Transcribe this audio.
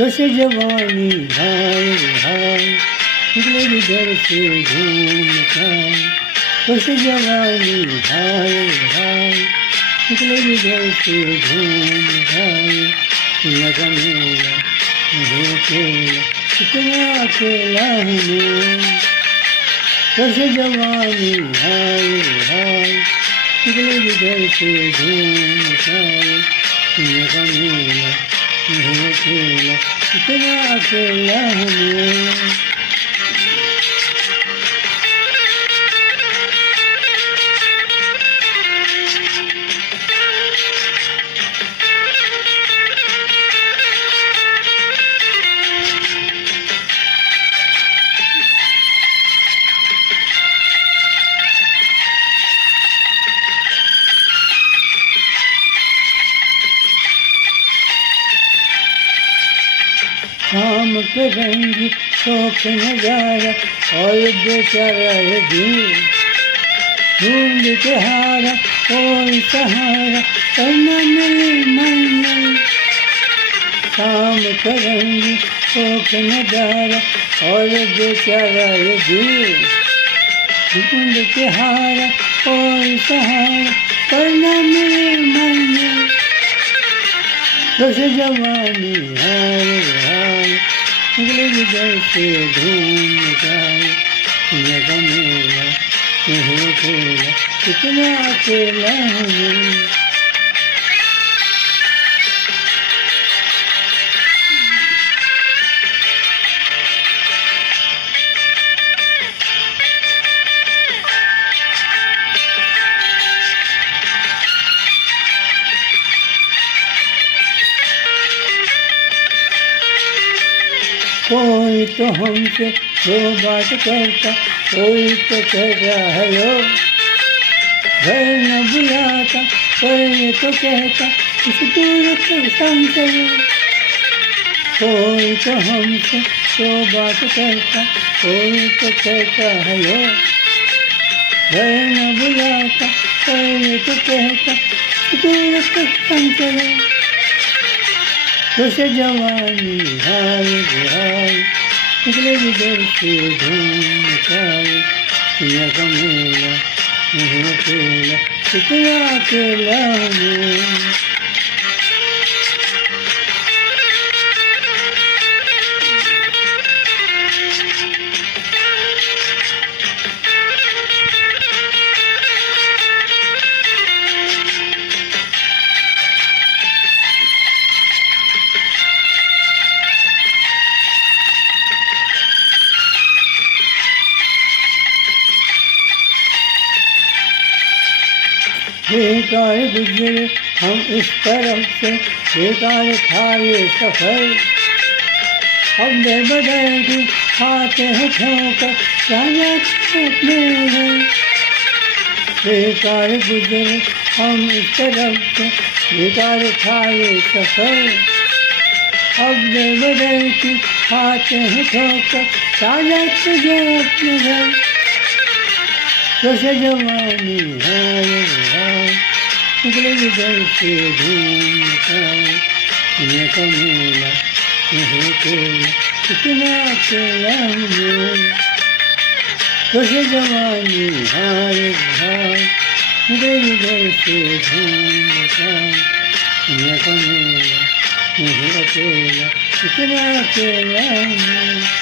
जैसे जवानी हाय हाय निकले इधर से घूम कर। जैसे जवानी हाय हाय निकले इधर से घूम कर। लगा मेरा अकेला कितना अकेला हूँ। जैसे जवानी हाय हाय निकले इधर से घूम कर। लगा मेरा अकेला कितना अकेला हूँ। शाम के रंग शौक नजारा और बेचारा है दिल। ढूंढ के हारा कोई सहारा करना मिले मन। शाम के रंग शौक नजारा और बेचारा है दिल। ढूंढ के हारा कोई सहारा करना मिले मन। जैसे जवानी हाय हाय निकले इधर से घूम जाए। लगा मेरा अकेला कितना अकेला हूँ। कोई तो हमसे दो बात करता, कोई तो कहता हेलो। घर न बुलाता कोई तो कहता इस दूर के संग चलो। कोई तो हमसे दो बात करता, कोई तो कहता हेलो। घर न बुलाता कोई तो कहता इस दूर के संग चलो। जैसे जवानी हाय हाय निकले इधर से घूम कर। लगा मेरा अकेला कितना अकेला हूँ। बेकार गुजरे हम इस तरफ से, बेकार था ये सफ़र। अब बदल के खाते हैं ठोकर जाने अपने घर। बेकार गुजरे हम इस तरफ से, बेकार था ये सफ़र। अब बदल के खाते हैं ठोकर जाने अपने घर। जैसे जवानी हाय हाय निकले इधर से घूम कर। लगा मेरा अकेला कितना अकेला हूँ। जैसे जवानी हाय हाय निकले इधर से घूम कर। लगा मेरा अकेला कितना अकेला हूँ।